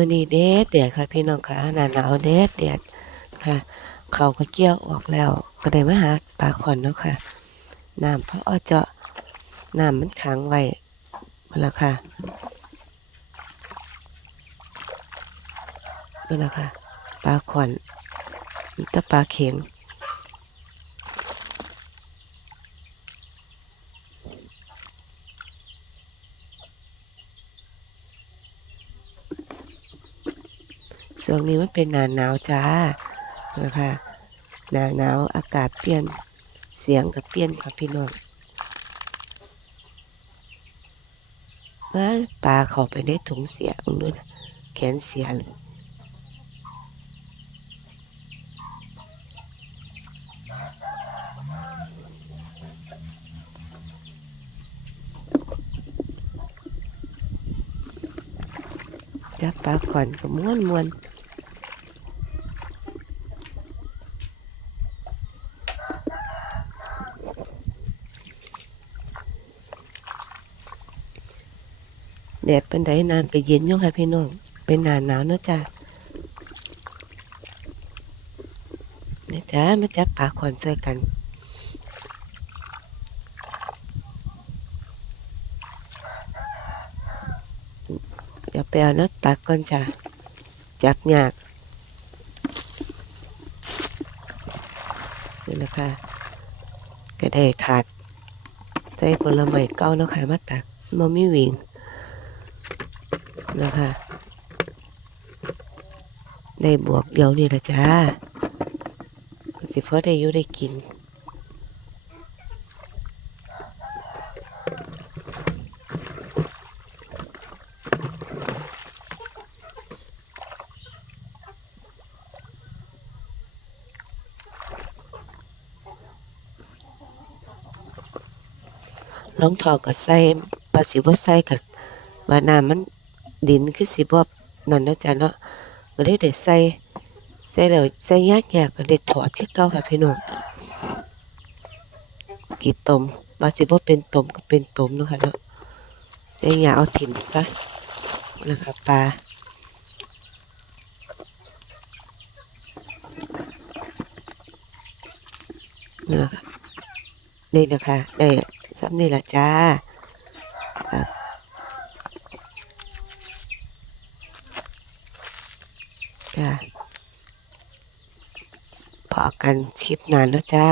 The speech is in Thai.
มื่อนี้แดดเดียดค่ะพี่น้องค่ะหนาหนาวแดดเดียดค่ะ เขาก็เกี่ยวออกแล้ว ก็ได้มาหาปลาขอนเนาะค่ะน้ำเพราะอเจาะน้ำมันขังไว้แล้วค่ะเวลาค่ะปลาขอนตะปลาเข็ง ช่วงนี้มันเป็นหนาหนาวจ้านะคะหนาหนาวอากาศเปลี่ยนเสียงกับเปลี่ยนค่ะพี่น้องว่าปลาเข้าไปในถุงเสียมึงด้วยนะแขนเสียเลยจับปลาก่อนก็ม้วนม้วน แดดเป็นไดนานก็เย็นอยู่ค่ะพี่น้อง เป็นหนาหนาวเนอะจ้าเนี่ยจ้ามาจับปลาขอนช่วยกันเดี๋ยวไปเอาแล้วตักก่อนจ้ะ จับยากนี่นะคะ ก็ได้ขาดใส่ผลไม้เก่าเนาะค่ะมาตักมมีวิงนะคะได้บวกเดียวนี่ละจ้าก็สิพอได้อยู่ได้กิน ลองถอก็ใส่ปลาสิบ่ใส่กับว่าน้ำมันดินคือสิบ่นั่นนะจ้ะเนาะก็เลยได้ใส่ใส่แล้วใส่ยากๆก็ได้ถอดคือเก่าค่ะพี่น้องกี่ตมว่าสิบ่เป็นตมก็เป็นตมเนาะค่ะเนาะแต่ยาเอาถิ่มซะนะคะปลานี่แหละค่ะนี่นะคะได้ ซ้ำนี่แหละจ้าจ้าพอกันชิปนานแล้วจ้า